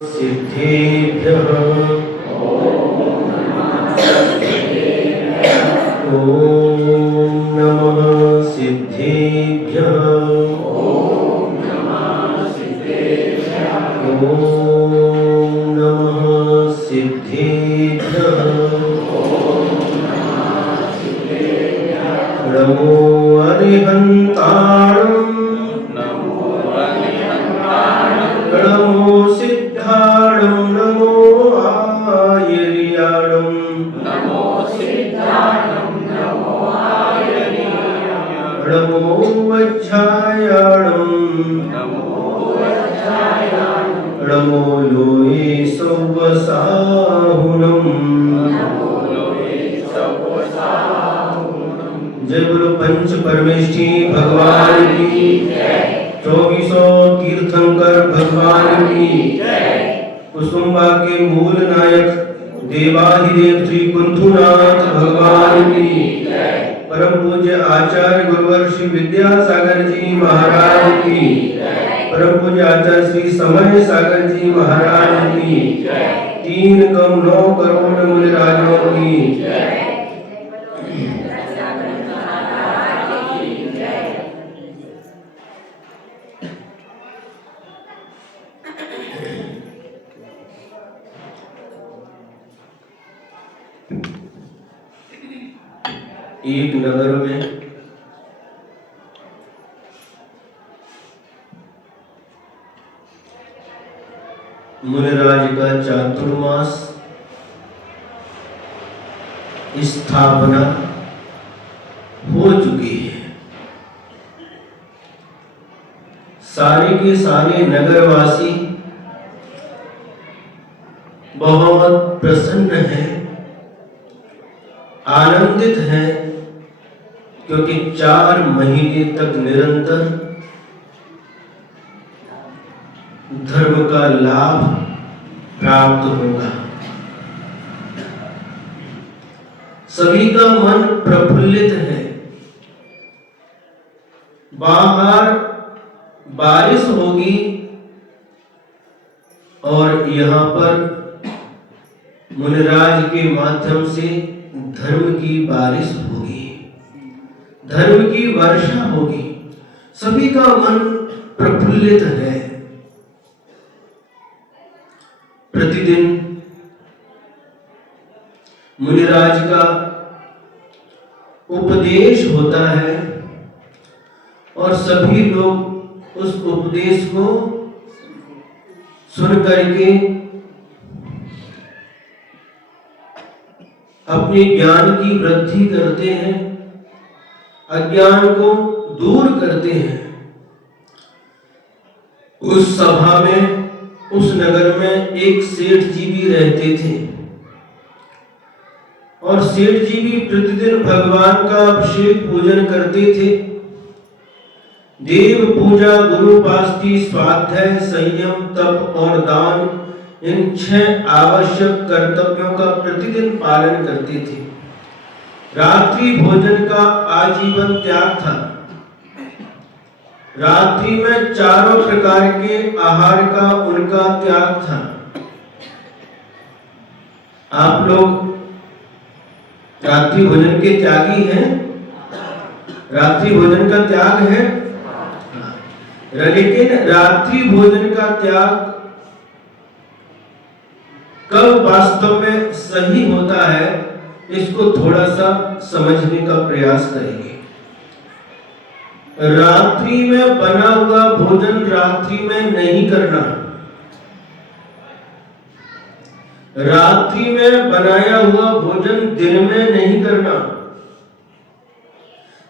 सिद्धेभ्यः ॐ नमः सिद्धेभ्यः ॐ नमः सिद्धेभ्यः नमो अरिहन्ताणं नमो सिद्धाणं नमो आयर्याणं नमो वज्रायाणं नमो लोये सौवसाहुनं जय बोलो पंच परमेष्ठी भगवान की चौबीसों तीर्थंकर भगवान की कुसुम्बा के मूल नायक देवाधिदेव श्री कुंथुनाथ भगवान की परम पूज्य आचार्य गुरुवर श्री विद्यासागर जी महाराज की परम पूज्य आचार्य श्री समय सागर जी महाराज की 3 कम 9 करोड़ मुनिराजों की एक नगर में मुनिराज का चातुर्मास स्थापना हो चुकी है। सारे के सारे नगरवासी बहुत प्रसन्न हैं, आनंदित हैं, क्योंकि 4 महीने तक निरंतर धर्म का लाभ प्राप्त होगा। सभी का मन प्रफुल्लित है। बाहर बारिश होगी और यहाँ पर मुनिराज के माध्यम से धर्म की बारिश होगी, धर्म की वर्षा होगी। सभी का मन प्रफुल्लित है। प्रतिदिन मुनिराज का उपदेश होता है और सभी लोग उस उपदेश को सुन करके अपने ज्ञान की वृद्धि करते हैं, अज्ञान को दूर करते हैं। उस सभा में, उस नगर में एक सेठ जी भी रहते थे और सेठ जी भी प्रतिदिन भगवान का अभिषेक पूजन करते थे। देव पूजा, गुरु पास्ती, स्वाध्याय, संयम, तप और दान, इन 6 आवश्यक कर्तव्यों का प्रतिदिन पालन करते थे। रात्रि भोजन का आजीवन त्याग था। रात्रि में 4 प्रकार के आहार का उनका त्याग था। आप लोग रात्रि भोजन के त्यागी हैं? रात्रि भोजन का त्याग है, लेकिन रात्रि भोजन का त्याग कब वास्तव में सही होता है, इसको थोड़ा सा समझने का प्रयास करेंगे। रात्रि में बना हुआ भोजन रात्रि में नहीं करना। रात्रि में बनाया हुआ भोजन दिन में नहीं करना।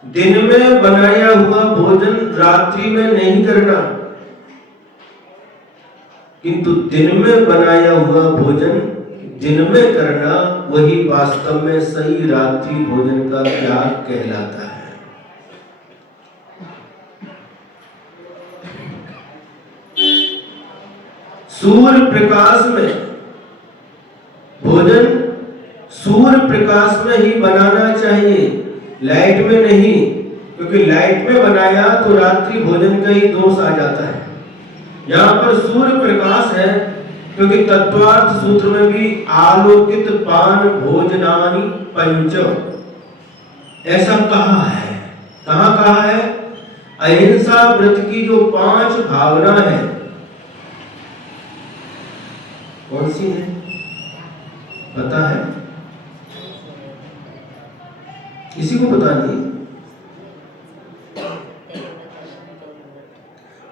दिन में बनाया हुआ भोजन रात्रि में नहीं करना। किंतु दिन में बनाया हुआ भोजन दिन में करना, वही वास्तव में सही रात्रि भोजन का त्याग कहलाता है। सूर्य प्रकाश में भोजन सूर्य प्रकाश में ही बनाना चाहिए, लाइट में नहीं, क्योंकि लाइट में बनाया तो रात्रि भोजन का ही दोष आ जाता है। यहाँ पर सूर्य प्रकाश है, क्योंकि तत्वार्थ सूत्र में भी आलोकित पान भोजनानि पंच ऐसा कहा है। कहाँ कहा है? अहिंसा व्रत की जो 5 भावना है, कौन सी है पता है? किसी को पता नहीं?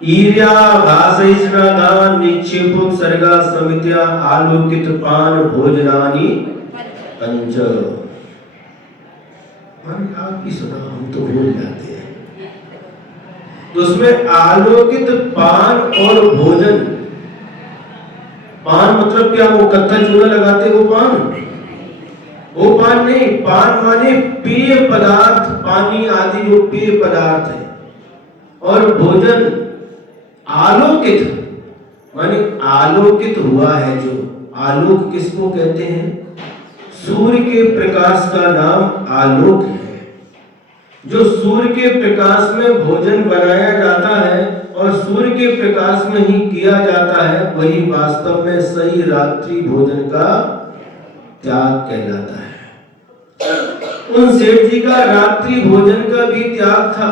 ईर्या भाषैष्णादान निक्षेप सर्गा समित्या आलोकित पान भोजनानि पंच। आप ही सुना, हम तो भूल जाते हैं। तो उसमें आलोकित पान और भोजन, पान मतलब क्या? वो कत्था चूना लगाते वो पान? वो पान नहीं, पान माने पेय पदार्थ, पानी आदि जो पेय पदार्थ है। और भोजन आलोकित माने आलोकित हुआ है। जो आलोक किसको कहते हैं? सूर्य के प्रकाश का नाम आलोक है। जो सूर्य के प्रकाश में भोजन बनाया जाता है और सूर्य के प्रकाश में ही किया जाता है, वही वास्तव में सही रात्रि भोजन का त्याग कहलाता है। उन सेठ जी का रात्रि भोजन का भी त्याग था।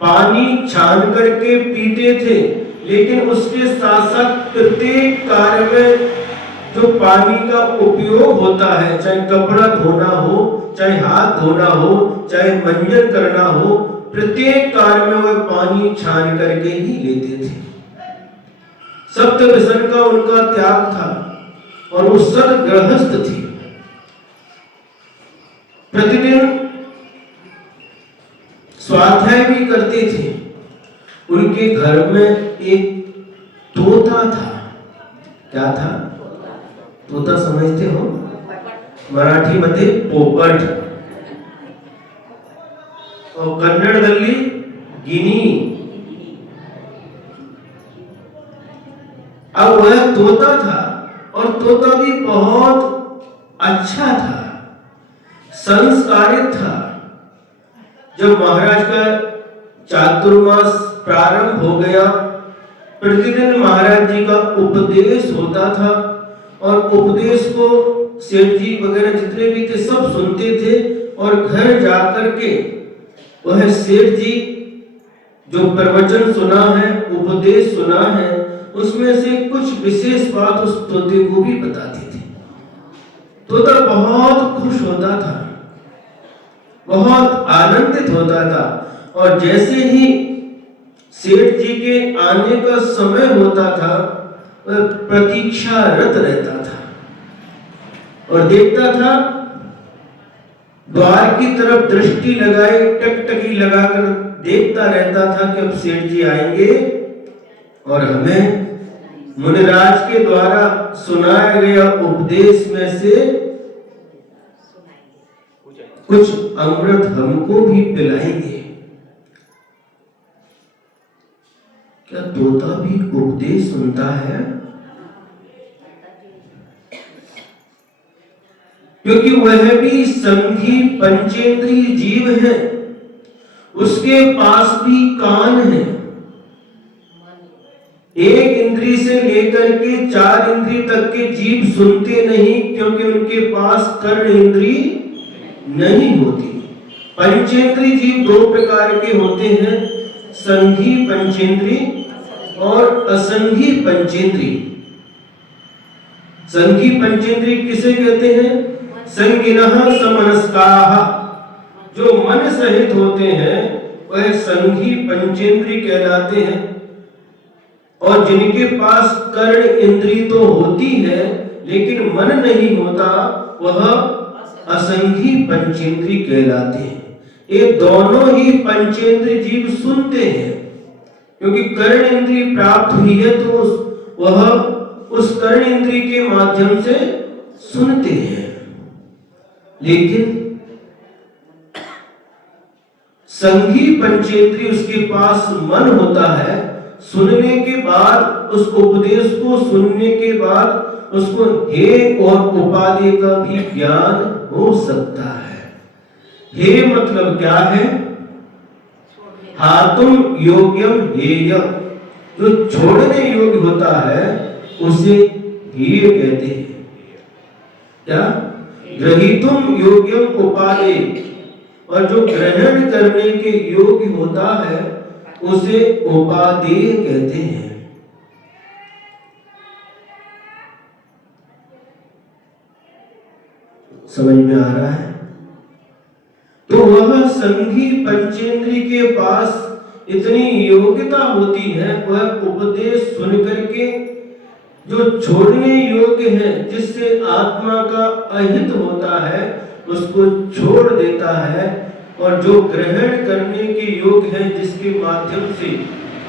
पानी छान करके पीते थे, लेकिन उसके साथ साथ प्रत्येक कार्य में जो पानी का उपयोग होता है, चाहे कपड़ा धोना हो, चाहे हाथ धोना हो, चाहे मंजन करना हो, प्रत्येक कार्य में वह पानी छान करके ही लेते थे। सप्त व्यसन का उनका त्याग था और वो सद गृहस्थ थे। प्रतिदिन स्वाध्याय भी करते थे। उनके घर में एक तोता था। क्या था? तोता समझते हो? मराठी मध्ये पोपट और कन्नडದಲ್ಲಿ गिनी। अब वह तोता था और तोता भी बहुत अच्छा था, संस्कारित था। जब महाराज का चातुर्मास प्रारंभ हो गया, प्रतिदिन महाराज जी का उपदेश होता था और उपदेश को सेठ जी वगैरह जितने भी थे सब सुनते थे। और घर जाकर के वह सेठ जी जो प्रवचन सुना है, उपदेश सुना है, उसमें से कुछ विशेष बात उस तोते को भी बताते थे। तोता बहुत खुश होता था, बहुत आनंदित होता था। और जैसे ही सेठ जी के आने का समय होता था, वह प्रतीक्षारत रहता था और देखता था, द्वार की तरफ दृष्टि लगाए टकटकी लगाकर देखता रहता था कि अब सेठ जी आएंगे और हमें मुनिराज के द्वारा सुनाया गया उपदेश में से कुछ अमृत हमको भी पिलाएंगे। क्या तोता भी उपदेश सुनता है? क्योंकि वह भी संघी पंचेंद्रिय जीव है, उसके पास भी कान है। एक इंद्री से लेकर के 4 इंद्री तक के जीव सुनते नहीं, क्योंकि उनके पास कर्ण इंद्री नहीं होती। पंचेंद्री जीव 2 प्रकार के होते हैं, संघी पंचेंद्री और असंघी पंचेंद्री। संघी पंचेंद्री किसे कहते हैं? संगिनः समनस्काः, जो मन सहित होते हैं वह संघी पंचेंद्री कहलाते हैं। और जिनके पास कर्ण इंद्री तो होती है लेकिन मन नहीं होता, वह असंघी पंचेंद्री कहलाते हैं। ये दोनों ही पंचेंद्री जीव सुनते हैं, क्योंकि कर्ण इंद्री प्राप्त हुई है तो वह उस कर्ण इंद्री के माध्यम से सुनते हैं। लेकिन संघी पंचेंद्री उसके पास मन होता है। सुनने के बाद, उस उपदेश को सुनने के बाद उसको हे और उपादेय का भी ज्ञान हो सकता है। हे मतलब क्या है? हातुम योग्यम हेय, जो छोड़ने योग्य होता है उसे हीय कहते हैं। क्या? ग्रहीतुम योग्यम उपादे, और जो ग्रहण करने के योग्य होता है उसे उपादेय कहते हैं। समझ में आ रहा है? तो वह संघी पंचेंद्री के पास इतनी योग्यता होती है, वह उपदेश सुन करके जो छोड़ने योग्य है, जिससे आत्मा का अहित होता है उसको छोड़ देता है, और जो ग्रहण करने के योग्य है, जिसके माध्यम से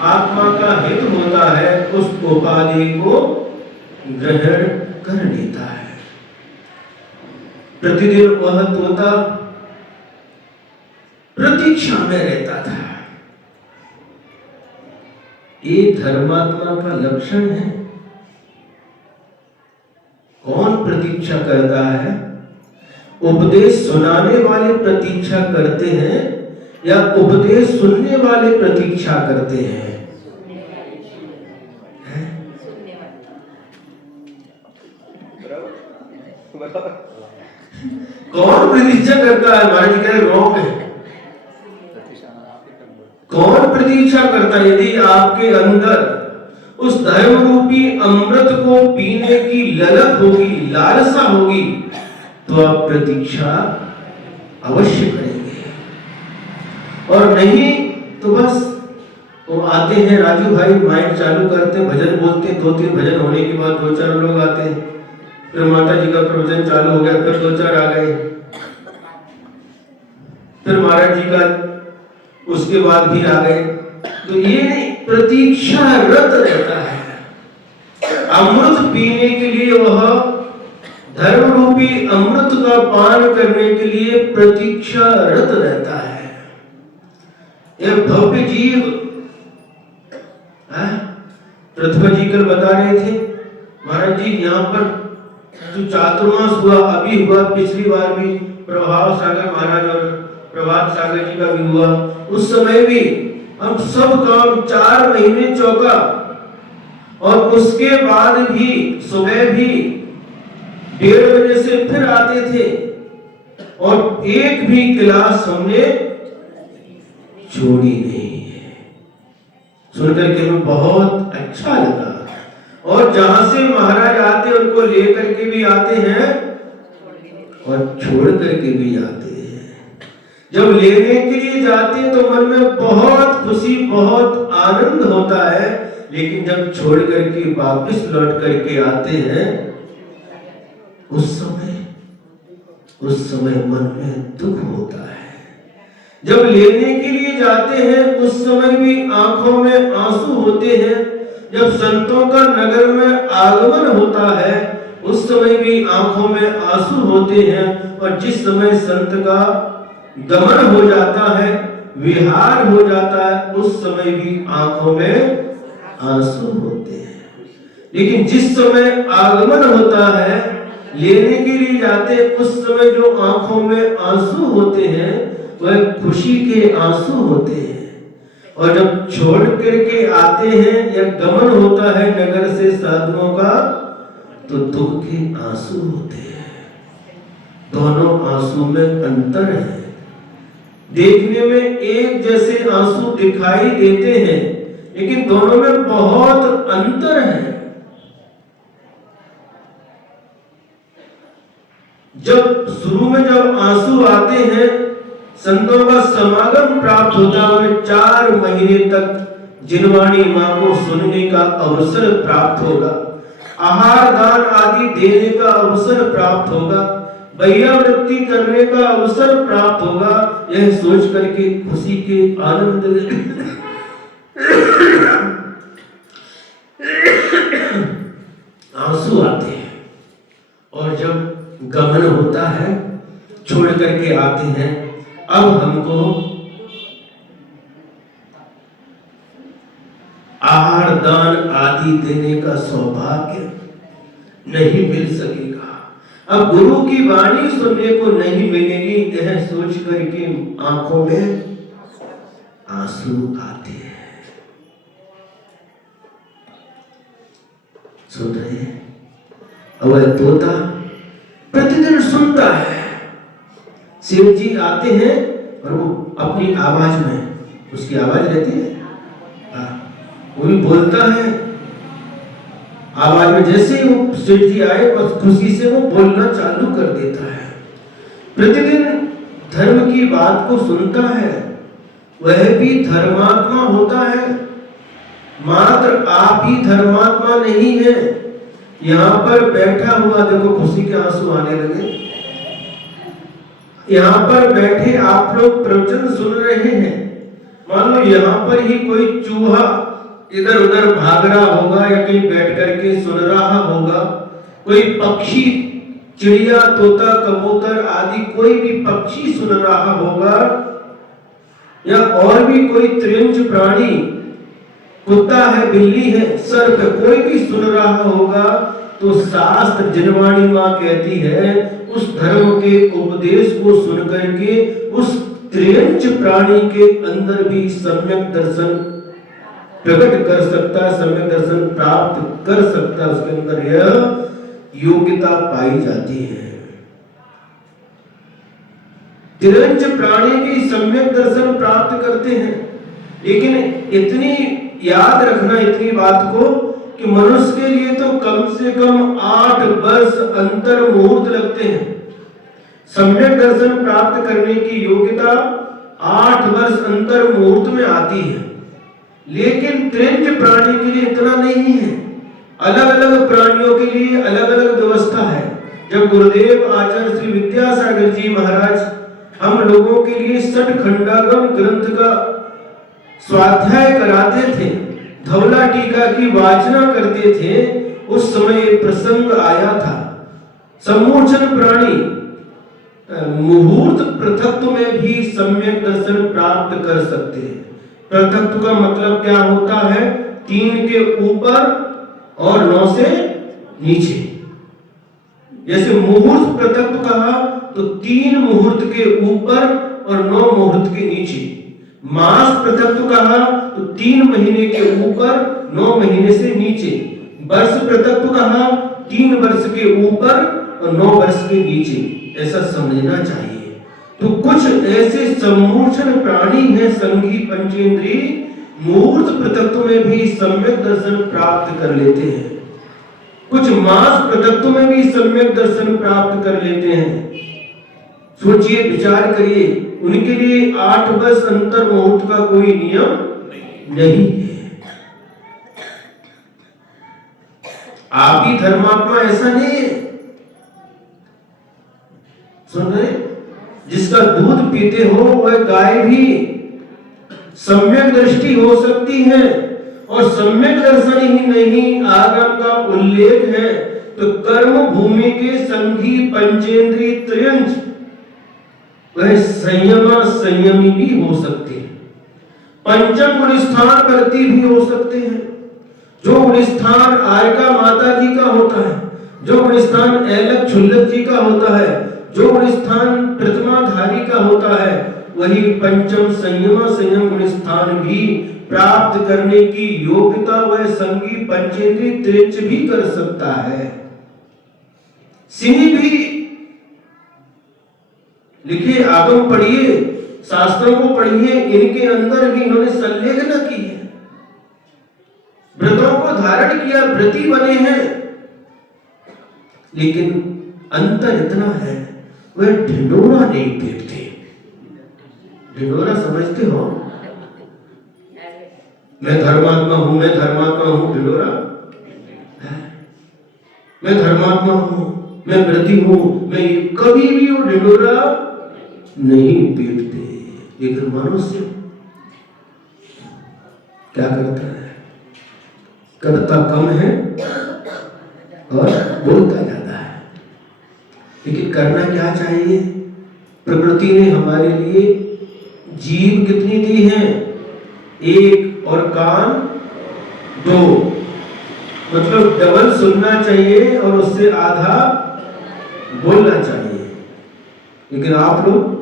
आत्मा का हित होता है, उस उपाधि को ग्रहण कर लेता है। प्रतिदिन वह तोता प्रतीक्षा में रहता था। ये धर्मात्मा का लक्षण है। कौन प्रतीक्षा करता है? उपदेश सुनाने वाले प्रतीक्षा करते हैं या उपदेश सुनने वाले प्रतीक्षा करते हैं? कौन प्रतीक्षा करता है? महाराज जी कह रहे रॉन्ग है। कौन प्रतीक्षा करता है? यदि आपके अंदर उस धर्म रूपी अमृत को पीने की ललक होगी, लालसा होगी, तो आप प्रतीक्षा अवश्य करेंगे। और नहीं तो बस वो आते हैं, राजू भाई माइक चालू करते हैं, भजन बोलते हैं, 2-3 भजन होने के बाद 2-4 लोग आते हैं, फिर माता जी का प्रवचन चालू हो गया, फिर 2-4 आ गए, फिर महाराज जी का उसके बाद भी आ गए। तो ये प्रतीक्षा रत रहता है। अमृत पीने के लिए, वह धर्म रूपी अमृत का पान करने के लिए प्रतीक्षा रत रहता है। यह भव्य जीव, प्रतिभा जी कल बता रहे थे महाराज जी, यहाँ पर जो चातुर्मास हुआ, अभी हुआ, पिछली बार भी प्रभाव सागर महाराज और प्रभात सागर जी का भी हुआ, उस समय भी हम सब काम 4 महीने चौका, और उसके बाद भी सुबह भी 1:30 बजे से फिर आते थे, और एक भी क्लास हमने छोड़ी नहीं है। सुनकर के हमें बहुत अच्छा लगा। और जहां से महाराज आते उनको लेकर के भी आते हैं और छोड़ करके भी आते हैं। जब लेने के लिए जाते हैं तो मन में बहुत खुशी, बहुत आनंद होता है, लेकिन जब छोड़ करके वापस लौट करके आते हैं, उस समय मन में दुख होता है। जब लेने के लिए जाते हैं उस समय भी आंखों में आंसू होते हैं। जब संतों का नगर में आगमन होता है उस समय भी आंखों में आंसू होते हैं, और जिस समय संत का गमन हो जाता है, विहार हो जाता है, उस समय भी आंखों में आंसू होते हैं। लेकिन जिस समय आगमन होता है, लेने के लिए जाते, उस समय जो आंखों में आंसू होते हैं वह खुशी के आंसू होते हैं। और जब छोड़ करके आते हैं या गमन होता है नगर से साधुओं का, तो दुख के आंसू होते हैं। दोनों आंसू में अंतर है। देखने में एक जैसे आंसू दिखाई देते हैं, लेकिन दोनों में बहुत अंतर है। जब शुरू में जब आंसू आते हैं, संतों का समागम प्राप्त होता है, 4 महीने तक जिनवाणी मां को सुनने का अवसर प्राप्त होगा, आहार दान आदि देने का अवसर प्राप्त होगा, वैयावृत्ति करने का अवसर प्राप्त होगा। यह सोच करके खुशी के आनंद आंसू आते हैं। और जब गमन होता है, छोड़ करके आते हैं, अब हमको आहार दान आदि देने का सौभाग्य नहीं मिल सकेगा, अब गुरु की वाणी सुनने को नहीं मिलेगी। यह सोच करके आंखों में आंसू आते हैं। सुन रहे हैं? और वह तोता प्रतिदिन सुनता है। सेठ जी आते हैं और वो अपनी आवाज में, उसकी आवाज रहती है, वो भी बोलता है आवाज में। जैसे ही वो सेठ जी आए बस खुशी से वो बोलना चालू कर देता है। प्रतिदिन धर्म की बात को सुनता है। वह भी धर्मात्मा होता है, मात्र आप ही धर्मात्मा नहीं है। यहाँ पर बैठा हुआ, देखो खुशी के आंसू आने लगे। यहाँ पर बैठे आप लोग प्रवचन सुन रहे हैं। मान लो यहाँ पर ही कोई चूहा इधर उधर भाग रहा होगा या कहीं बैठ करके सुन रहा होगा। कोई पक्षी, चिड़िया, तोता, कबूतर आदि कोई भी पक्षी सुन रहा होगा, या और भी कोई त्रियंच प्राणी, कुत्ता है, बिल्ली है, सर्प, कोई भी सुन रहा होगा, तो शास्त्र जनवाणी मां कहती है उस धर्म के उपदेश को सुन करके उस त्रियंच प्राणी के अंदर भी सम्यक दर्शन प्रकट कर सकता है, सम्यक दर्शन प्राप्त कर सकता है। उसके अंदर यह योग्यता पाई जाती है। त्रियंच प्राणी भी सम्यक दर्शन प्राप्त करते हैं। लेकिन इतनी याद रखना इतनी बात को कि मनुष्य के लिए तो कम से कम 8 वर्ष अंतर मुहूर्त लगते हैं। सम्यक दर्शन प्राप्त करने की योग्यता 8 वर्ष अंतर मुहूर्त में आती है। लेकिन त्रियंच प्राणी के लिए इतना नहीं है। अलग अलग प्राणियों के लिए अलग अलग व्यवस्था है। जब गुरुदेव आचार्य श्री विद्यासागर जी महाराज हम लोगों के लिए 6 खंडागम ग्रंथ का स्वाध्याय कराते थे, धवला टीका की वाचना करते थे, उस समय प्रसंग आया था। सम्मोचन प्राणी मुहूर्त पृथक्त्व में भी सम्यक दर्शन प्राप्त कर सकते हैं। पृथक्त्व का मतलब क्या होता है? 3 के ऊपर और 9 से नीचे। जैसे मुहूर्त पृथक्त्व कहा तो 3 मुहूर्त के ऊपर और 9 मुहूर्त के नीचे। मास पृथक्त्व कहा तो 3 महीने के ऊपर 9 महीने से नीचे। वर्ष पृथक्त्व कहा 3 वर्ष के ऊपर और 9 वर्ष के नीचे। ऐसा समझना चाहिए। तो कुछ ऐसे सम्मोचन प्राणी हैं संघी पंचेंद्री, मुहूर्त पृथक्त्व में भी सम्यक दर्शन प्राप्त कर लेते हैं। कुछ मास पृथक्त्व में भी सम्यक दर्शन प्राप्त कर लेते हैं। सोचिए, विचार करिए, उनके लिए 8 वर्ष अंतर मुहूर्त का कोई नियम नहीं है। आप ही धर्मात्मा ऐसा नहीं है। सुन रहे? जिसका दूध पीते हो वह गाय भी सम्यक दृष्टि हो सकती है। और सम्यक दर्शन ही नहीं, आगम का उल्लेख है तो कर्म भूमि के संघी पंचेंद्री त्रियंच वह संयमी भी हो सकते हैं। पंचम गुण स्थान करती भी हो सकते हैं। जो गुण स्थान आर्का माता जी का होता है, जो गुण स्थान ऐलक छुल्लक जी का होता है, जो गुण स्थान प्रतिमाधारी का होता है, वही पंचम संयम गुण स्थान भी प्राप्त करने की योग्यता वह संगी पंचेंद्री त्रियंच भी कर सकता है। सिंह भी लिखिए, आगम पढ़िए, शास्त्रों को पढ़िए, इनके अंदर भी इन्होंने संलेखना की है, व्रतों को धारण किया, व्रती बने हैं। लेकिन अंतर इतना है, वह ढिंडोरा नहीं पीटते। ढिंडोरा समझते हो? मैं धर्मात्मा हूं, मैं धर्मात्मा हूं, ढिंडोरा है। मैं धर्मात्मा हूं, मैं व्रती हूं, मैं कभी भी वो ढिंडोरा नहीं पीटते। लेकिन मनुष्य क्या करता है? करता कम है और बोलता ज्यादा है। लेकिन करना क्या चाहिए? प्रकृति ने हमारे लिए जीभ कितनी दी है? 1 और कान 2, मतलब डबल सुनना चाहिए और उससे आधा बोलना चाहिए। लेकिन आप लोग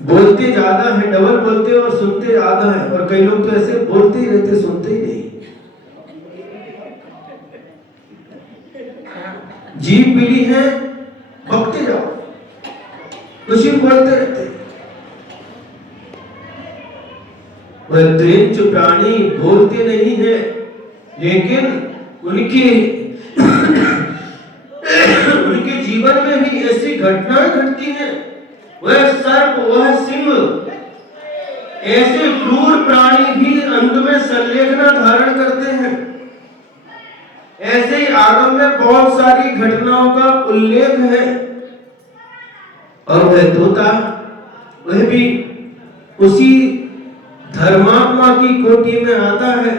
बोलते ज्यादा है, डबल बोलते और सुनते आधा है। और कई लोग तो ऐसे बोलते ही रहते, सुनते ही नहीं। जीभ मिली है, बकते जाओ, कुछ भी बोलते रहते। वह त्रिंच प्राणी बोलते नहीं है, लेकिन उनके उनके जीवन में भी ऐसी घटनाएं घटती हैं। वह सर्प, वह सिंह, ऐसे क्रूर प्राणी भी अंत में संलेखना धारण करते हैं। ऐसे ही आगम में बहुत सारी घटनाओं का उल्लेख है। और वह तोता, वह भी उसी धर्मात्मा की कोटि में आता है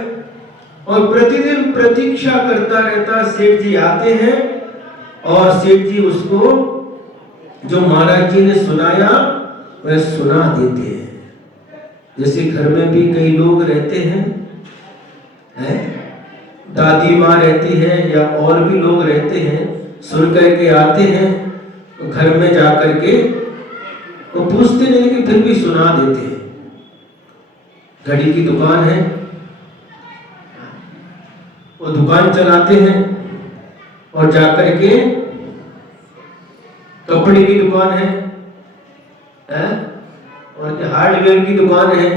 और प्रतिदिन प्रतीक्षा करता रहता। सेठ जी आते हैं और सेठ जी उसको जो महाराज जी ने सुनाया वह सुना देते हैं। जैसे घर में भी कई लोग रहते हैं, दादी माँ रहती है या और भी लोग रहते हैं, सुन करके आते हैं तो घर में जा करके वो पूछते नहीं लेकिन फिर भी सुना देते हैं। घड़ी की दुकान है, वो दुकान चलाते हैं और जाकर के कपड़े की दुकान है और हार्डवेयर की दुकान है,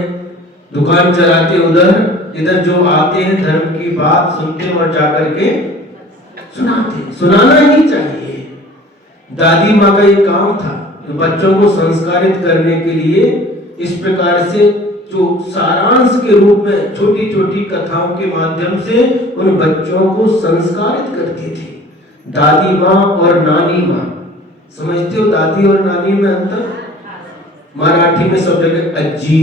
दुकान चलाते उधर, इधर जो आते हैं धर्म की बात सुनते और जाकर के सुनाते। सुनाना ही चाहिए। दादी माँ का ये काम था, बच्चों को संस्कारित करने के लिए इस प्रकार से जो सारांश के रूप में छोटी छोटी कथाओं के माध्यम से उन बच्चों को संस्कारित करती थी। दादी माँ और नानी माँ, समझते हो दादी और नानी में अंतर? मराठी में सब जगह अज्जी,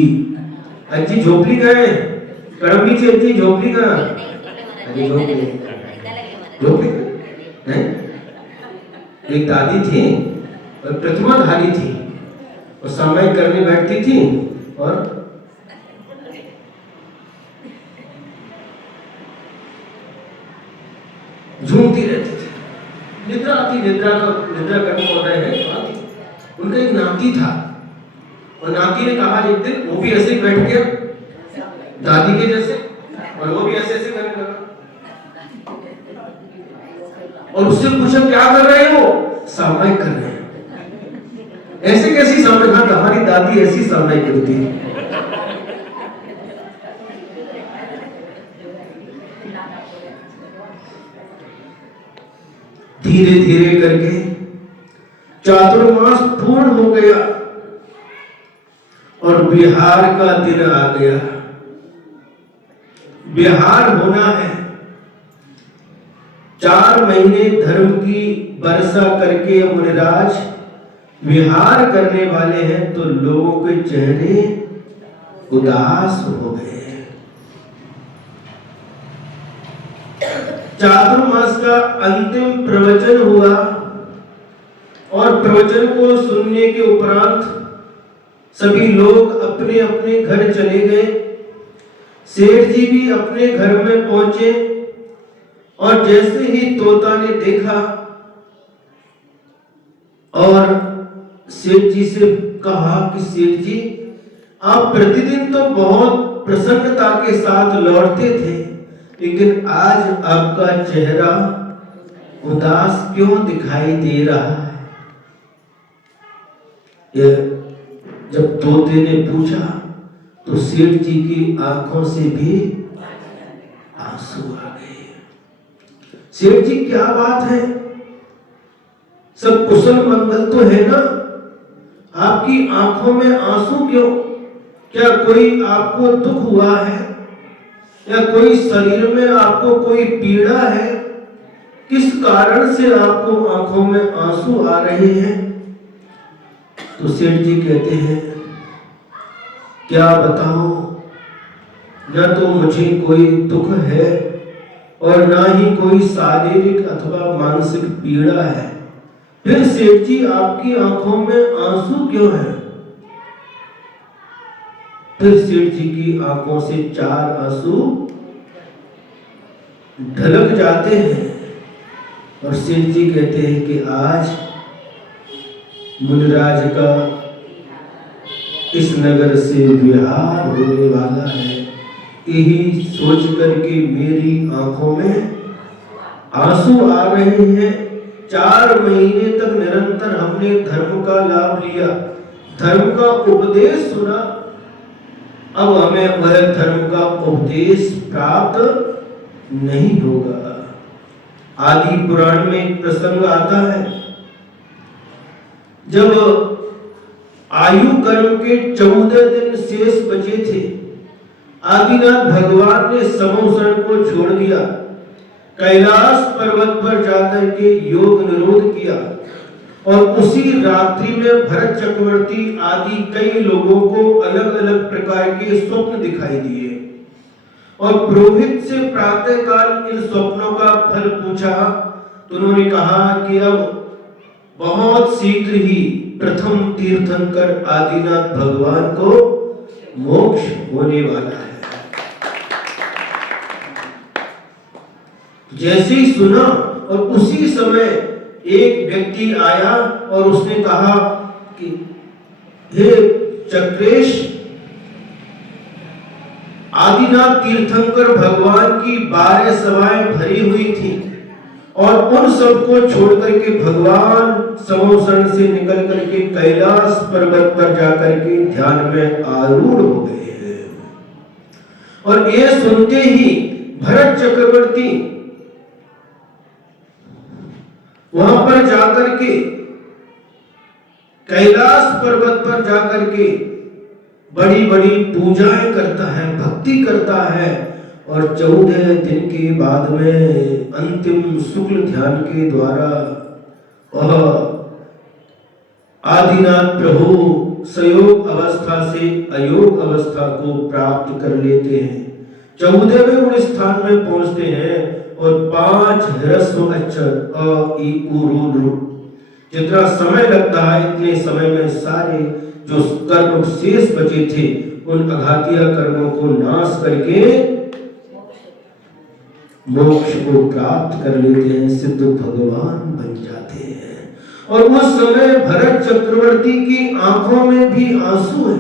अज्जी झोपड़ी का है, कड़मी की अज्जी झोपड़ी का, अरे झोपड़ी है। एक दादी थी और प्रतिमाधारी थी और सामायिक करने बैठती थी और झूमती रहती थी। निद्रा आती, निद्रा करने को रहे हैं। उनका एक नाती था और नाती ने कहा एक दिन, वो भी ऐसे ही बैठ गया दादी के जैसे और वो भी ऐसे ऐसे करने लगा और उससे पूछा क्या कर रहे हो? सामायिक कर रहे हैं। ऐसे कैसी सामायिक? हाँ, हमारी दादी ऐसी सामायिक करती है। धीरे धीरे करके चातुर्मास पूर्ण हो गया और बिहार का दिन आ गया। बिहार होना है, 4 महीने धर्म की वर्षा करके मुनिराज विहार करने वाले हैं तो लोगों के चेहरे उदास हो गए। चातुर्मास का अंतिम प्रवचन हुआ और प्रवचन को सुनने के उपरांत सभी लोग अपने अपने घर चले गए। सेठ जी भी अपने घर में पहुंचे और जैसे ही तोता ने देखा और सेठ जी से कहा कि सेठ जी, आप प्रतिदिन तो बहुत प्रसन्नता के साथ लौटते थे, लेकिन आज आपका चेहरा उदास क्यों दिखाई दे रहा है? जब तोते ने पूछा तो सेठ जी की आंखों से भी आंसू आ गए। सेठ जी, क्या बात है? सब कुशल मंगल तो है ना? आपकी आंखों में आंसू क्यों? क्या कोई आपको दुख हुआ है या कोई शरीर में आपको कोई पीड़ा है? किस कारण से आपको आंखों में आंसू आ रहे हैं? तो सेठ जी कहते हैं, क्या बताऊं, न तो मुझे कोई दुख है और ना ही कोई शारीरिक अथवा मानसिक पीड़ा है, फिर सेठ जी आपकी आंखों में आंसू क्यों है? फिर सेठ जी की आंखों से 4 आंसू ढलक जाते हैं और सेठ जी कहते हैं कि आज मुनिराज का इस नगर से विहार होने वाला है। यही सोच करके मेरी आंखों में आंसू आ रहे हैं। 4 महीने तक निरंतर हमने धर्म का लाभ लिया, धर्म का उपदेश सुना, अब हमें वह धर्म का उपदेश प्राप्त नहीं होगा। आदि पुराण में एक प्रसंग आता है, जब आयु कर्म के 14 दिन शेष बचे थे, आदिनाथ भगवान ने समोसरण को छोड़ दिया, कैलाश पर्वत पर जाकर के योग निरोध किया और उसी रात्रि में भरत चक्रवर्ती आदि कई लोगों को अलग अलग प्रकार के स्वप्न दिखाई दिए और पुरोहित से प्रातःकाल इन स्वप्नों का फल पूछा तो उन्होंने कहा कि अब बहुत शीघ्र ही प्रथम तीर्थंकर आदिनाथ भगवान को मोक्ष होने वाला है। जैसे ही सुना और उसी समय एक व्यक्ति आया और उसने कहा कि हे चक्रेश, आदिनाथ तीर्थंकर भगवान की 12 सभाएं भरी हुई थी और उन सबको छोड़ करके भगवान समोसरण से निकल करके कैलाश पर्वत पर जाकर के ध्यान में आरूढ़ हो गए हैं। और ये सुनते ही भरत चक्रवर्ती वहां पर जाकर के कैलाश पर्वत पर जाकर के बड़ी बड़ी पूजाएं करता है, भक्ति करता है और 14 दिन के बाद में अंतिम शुक्ल ध्यान के द्वारा वह आदिनाथ प्रभु संयोग अवस्था से अयोग अवस्था को प्राप्त कर लेते हैं। 14वें गुण स्थान में पहुंचते हैं और 5 ह्रस्व अक्षर अ ई उ रू जितना समय लगता है इतने समय में सारे जो कर्म शेष बचे थे उन अघातिया कर्मों को नाश करके मोक्ष को प्राप्त कर लेते हैं, सिद्ध भगवान बन जाते हैं। और उस समय भरत चक्रवर्ती की आंखों में भी आंसू है।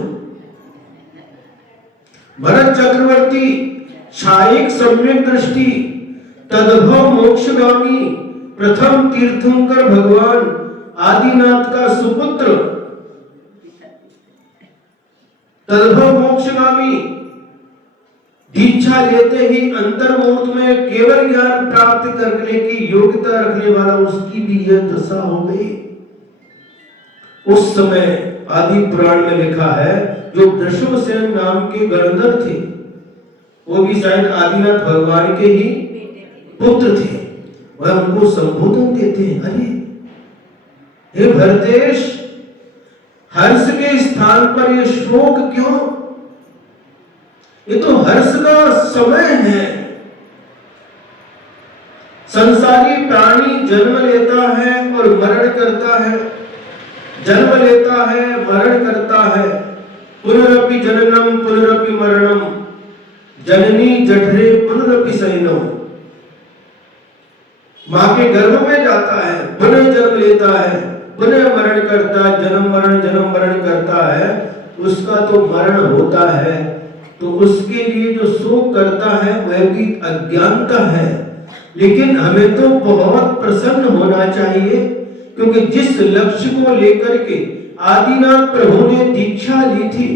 भरत चक्रवर्ती छायिक सम्यक दृष्टि तदभव मोक्षगामी प्रथम तीर्थंकर भगवान आदिनाथ का सुपुत्र, तदभव मोक्षगामी दीक्षा लेते ही अंतर्मुहूर्त में केवल ज्ञान प्राप्त करने की योग्यता रखने वाला उसकी भी यह दशा हो गई। उस समय आदि पुराण में लिखा है जो वृषभसेन नाम के गणधर थे, वो भी शायद आदिनाथ भगवान के ही पुत्र थे, वह उनको संबोधन देते हैं, अरे हे भरतेश, हर्ष के स्थान पर यह शोक क्यों? ये तो हर्ष का समय है। संसारी प्राणी जन्म लेता है और मरण करता है, जन्म लेता है, मरण करता है। पुनरपि जननम पुनरपि मरणम, जननी जठरे पुनरपि शयनम। मां के गर्भ में जाता है, पुनः जन्म लेता है, पुनः मरण करता है, जन्म मरण करता है, उसका तो मरण होता है। तो उसके लिए जो शोक करता है वह भी अज्ञानता है। लेकिन हमें तो बहुत प्रसन्न होना चाहिए, क्योंकि जिस लक्ष्य को लेकर के आदिनाथ प्रभु ने दीक्षा ली थी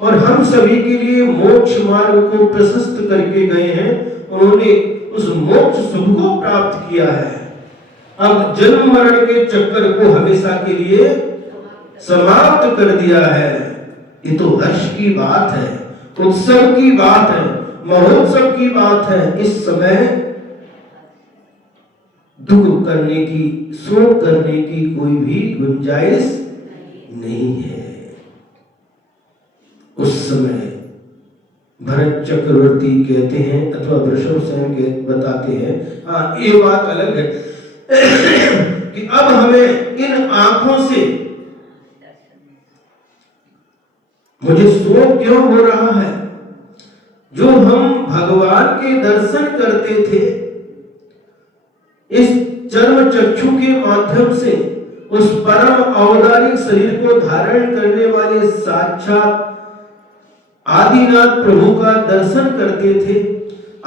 और हम सभी के लिए मोक्ष मार्ग को प्रशस्त करके गए हैं, उन्होंने उस मोक्ष सुख को प्राप्त किया है। अब जन्म मरण के चक्कर को हमेशा के लिए समाप्त कर दिया है। ये तो हर्ष की बात है, उत्सव की बात है, महोत्सव की बात है। इस समय दुख करने की, शोक करने की कोई भी गुंजाइश नहीं है। उस समय भरत चक्रवर्ती कहते हैं अथवा वृषभसेन के बताते हैं, हाँ ये बात अलग है कि अब हमें इन आंखों से मुझे शोक क्यों हो रहा है? जो हम भगवान के दर्शन करते थे इस चर्म चक्षु के माध्यम से, उस परम अवतारिक शरीर को धारण करने वाले साक्षात आदिनाथ प्रभु का दर्शन करते थे।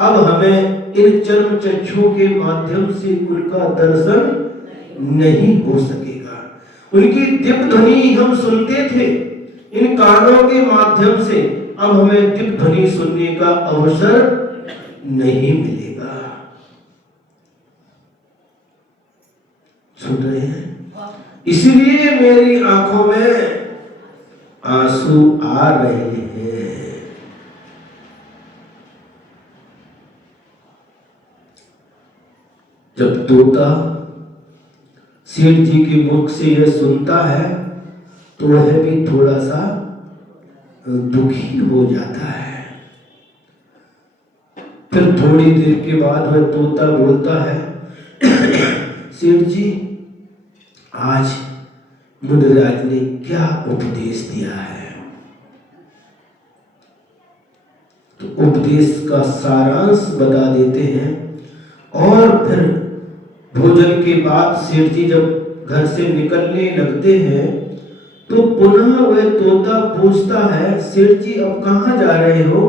अब हमें इन चर्म चक्षुओं के माध्यम से उनका दर्शन नहीं हो सकेगा। उनकी दिव्य ध्वनि हम सुनते थे इन कानों के माध्यम से, अब हमें दिव्य ध्वनि सुनने का अवसर नहीं मिलेगा। सुन रहे हैं? इसलिए मेरी आंखों में आंसू आ रहे हैं। जब तोता सेठ जी के मुख से यह सुनता है तो वह भी थोड़ा सा दुखी हो जाता है। फिर थोड़ी देर के बाद वह तोता बोलता है, सेठ जी आज मुनिराज ने क्या उपदेश दिया है? तो उपदेश का सारांश बता देते हैं। और फिर भोजन के बाद सेठ जी जब घर से निकलने लगते हैं तो पुनः वह तोता पूछता है, सेठ जी अब कहाँ जा रहे हो?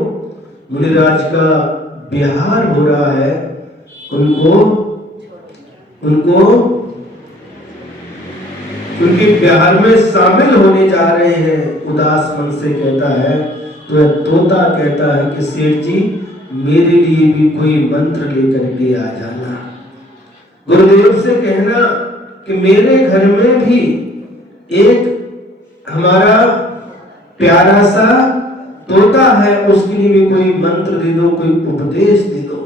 मुनिराज का बिहार हो रहा है, उनके बिहार में शामिल होने जा रहे हैं। उदास मन से कहता है। तो वह तोता कहता है कि सेठ जी मेरे लिए भी कोई मंत्र लेकर के आ जाना। गुरुदेव से कहना कि मेरे घर में भी एक हमारा प्यारा सा तोता है, उसके लिए भी कोई मंत्र दे दो, कोई उपदेश दे दो।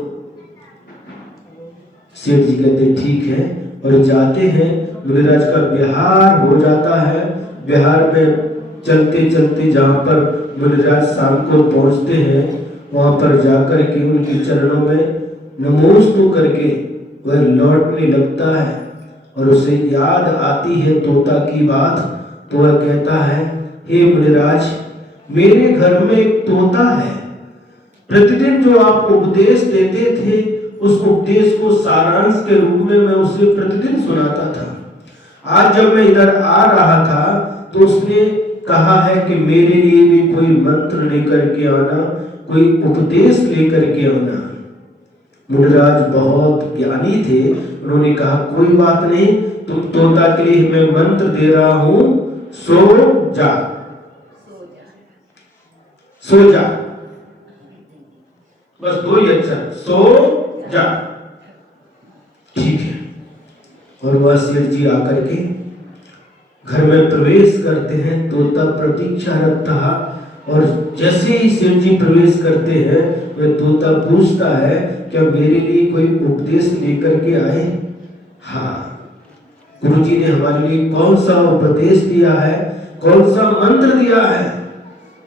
सेठ जी कहते ठीक है और जाते हैं। मुनिराज का बिहार हो जाता है। बिहार में चलते चलते जहाँ पर मुनिराज शाम को पहुँचते हैं वहाँ पर जाकर के उनके चरणों में नमोस्तु करके वह लौटने लगता है और उसे याद आती है तोता की बात। तो वह कहता है, हे मुनिराज मेरे घर में एक तोता है, प्रतिदिन जो आप उपदेश देते थे उस उपदेश को सारांश के रूप में मैं उसे प्रतिदिन सुनाता था। आज जब मैं इधर आ रहा था तो उसने कहा है कि मेरे लिए भी कोई मंत्र लेकर के आना, कोई उपदेश लेकर के आना। मुनिराज बहुत ज्ञानी थे, उन्होंने कहा कोई बात नहीं, तुम तोता के लिए मैं मंत्र दे रहा हूं, सो जा, सो जा, बस दो ही अक्षर, सो जा। ठीक है। और वह सेठ जी आकर के घर में प्रवेश करते हैं। तोता प्रतीक्षारत था और जैसे ही सेठ जी प्रवेश करते हैं वह तोता पूछता है, क्या मेरे लिए कोई उपदेश लेकर के आए? हाँ, गुरुजी ने हमारे लिए कौन सा उपदेश दिया है, कौन सा मंत्र दिया है?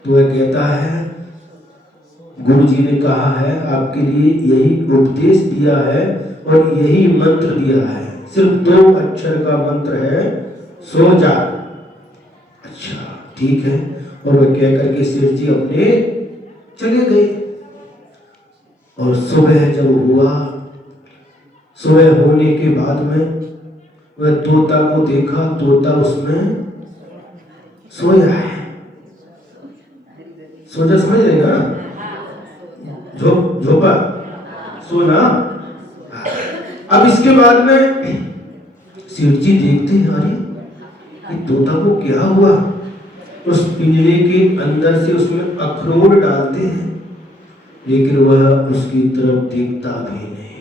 तो वह कहता है, गुरुजी ने कहा है आपके लिए यही उपदेश दिया है और यही मंत्र दिया है, सिर्फ 2 अक्षर का मंत्र है, सो जा। अच्छा ठीक है। और वह कह करके सेठ जी अपने चले गए। और सुबह जब हुआ, सुबह होने के बाद में वह तोता को देखा, तोता उसमें सोया है। सोजा समझ रहे ना? झोपा सोना। अब इसके बाद में सेठ जी देखते हैं, अरे ये तोता को क्या हुआ? उस पिंजरे के अंदर से उसमें अखरोट डालते हैं, लेकिन वह उसकी तरफ देखता भी नहीं।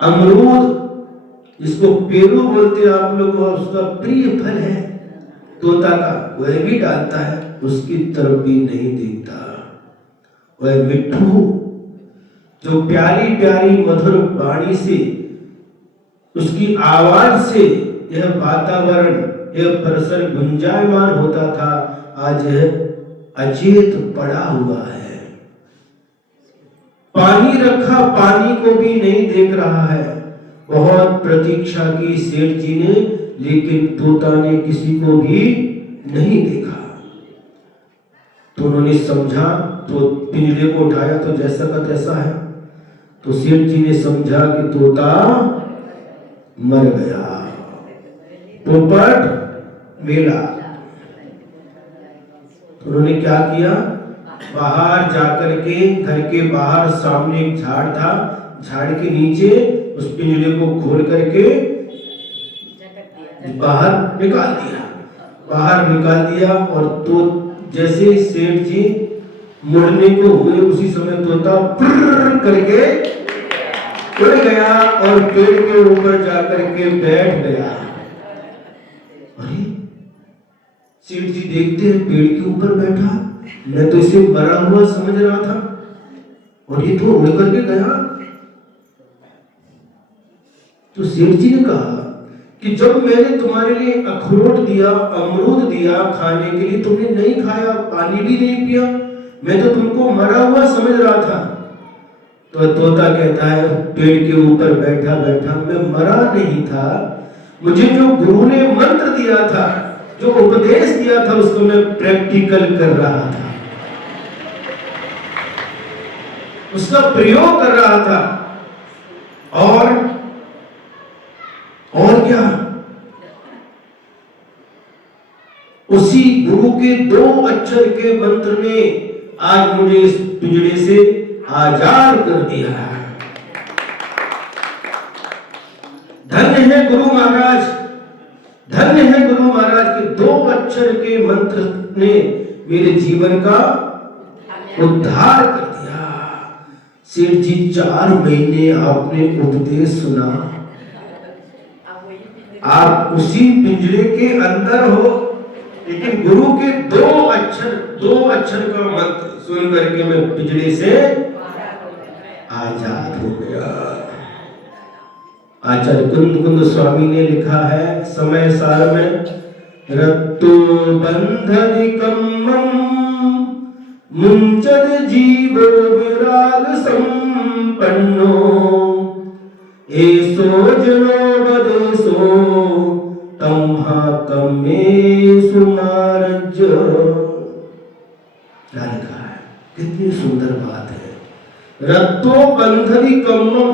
अमरूद जिसको पेरू बोलते हैं आप लोग, वह उसका प्रिय फल है तोता का, वह भी डालता है, उसकी तरफ भी नहीं देखता। वह मिट्ठू जो प्यारी प्यारी मधुर वाणी से, उसकी आवाज से यह वातावरण, यह परिसर गुंजायमान होता था, आज अचेत पड़ा हुआ है। पानी रखा, पानी को भी नहीं देख रहा है। बहुत प्रतीक्षा की सेठ जी ने, लेकिन तोता ने किसी को भी नहीं देखा। तो उन्होंने समझा, तो पिंजरे को उठाया तो जैसा का तैसा है। तो सेठ जी ने समझा कि तोता मर गया, पोपट मेला। तो उन्होंने क्या किया, बाहर जाकर के घर के बाहर सामने एक झाड़ था, झाड़ के नीचे उस पिंजरे को खोल करके बाहर निकाल दिया। और तो जैसे सेठ जी मुड़ने को हुए उसी समय तोता पुर्र करके उड़ गया और पेड़ के ऊपर जाकर के बैठ गया। अरे सेठ जी देखते हैं पेड़ के ऊपर बैठा, मैं तो इसे मरा हुआ समझ रहा था और ये तो उड़ करके गया। तो सेठ जी ने कहा कि जब मैंने तुम्हारे लिए अखरोट दिया, अमरूद दिया खाने के लिए, तुमने नहीं खाया, पानी भी नहीं पिया, मैं तो तुमको मरा हुआ समझ रहा था। तो तोता कहता है पेड़ के ऊपर बैठा बैठा मैं मरा नहीं था, मुझे जो गुरु ने मंत्र दिया था, जो उपदेश दिया था, उसको मैं प्रैक्टिकल कर रहा था, उसका प्रयोग कर रहा था। और क्या, उसी गुरु के 2 अक्षर के मंत्र ने आज मुझे इस पिंजरे से आजाद कर दिया है। धन्य है गुरु महाराज, धन्य है गुरु महाराज के 2 अक्षर के मंत्र ने मेरे जीवन का उद्धार कर दिया। सेठ जी 4 महीने आपने उपदेश सुना, आप उसी पिंजरे के अंदर हो, लेकिन गुरु के 2 अक्षर का मंत्र सुन करके मैं पिंजरे से आजाद हो गया। आचार्य कुंद स्वामी ने लिखा है समय सार में, रत्तो बंधनिकम्मं मुंचद जीवो विराग संपन्नो एसो जनो बदेसो तम्हा कम्मेसु मारज। क्या लिखा है, कितनी सुंदर बात है। रत्तो बंधनिकम्मं,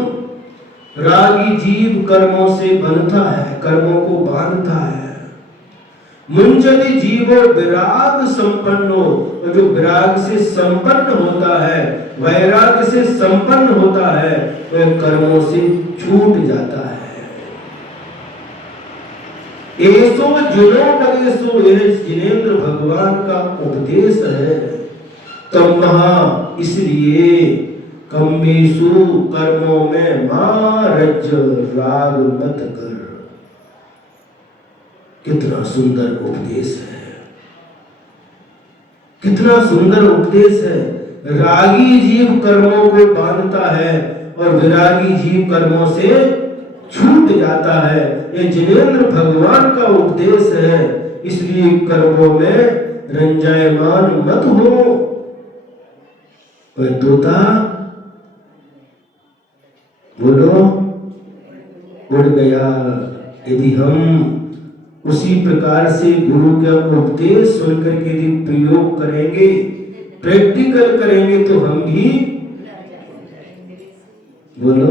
रागी जीव कर्मों से बंधता है, कर्मों को बांधता है। मुंजति जीवो विराग संपन्नो, जो विराग से संपन्न होता है, वैराग से संपन्न होता है, वह कर्मों से छूट जाता है। ऐसो जुनो बदेसो, यह जिनेंद्र भगवान का उपदेश है। तम्हा, इसलिए कम्मेसु, कर्मों में मारज, राग मत कर। कितना सुंदर उपदेश है, कितना सुंदर उपदेश है। रागी जीव कर्मों को बांधता है और विरागी जीव कर्मों से छूट जाता है। यह जिनेंद्र भगवान का उपदेश है। इसलिए कर्मों में रंजायमान मत हो। वह तोता बोलो उड़ गया। यदि हम उसी प्रकार से गुरु का उपदेश सुनकर के यदि प्रयोग करेंगे, प्रैक्टिकल करेंगे, तो हम भी बोलो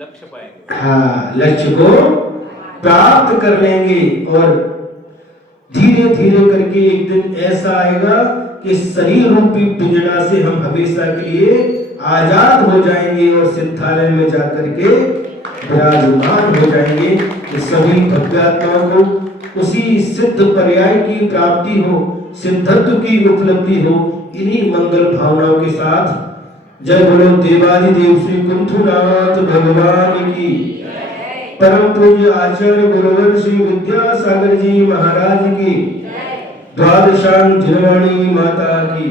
लक्ष्य पाएंगे। हाँ, लक्ष्य को प्राप्त कर लेंगे। और धीरे धीरे करके एक दिन ऐसा आएगा कि शरीर रूपी पिंजरा से हम हमेशा के लिए आजाद हो जाएंगे और सिद्धालय में जाकर के विराजमान हो जाएंगे। कि सभी भक्तात्माओं को उसी सिद्ध पर्याय की प्राप्ति हो, सिद्धत्व की उपलब्धि हो। इन्हीं मंगल भावनाओं के साथ जय बोलो देवादिदेव श्री कुंथुनाथ भगवान की, परम पूज्य आचार्य गुरुवर श्री विद्यासागर जी महाराज की, द्वादशांग जिनवाणी माता की।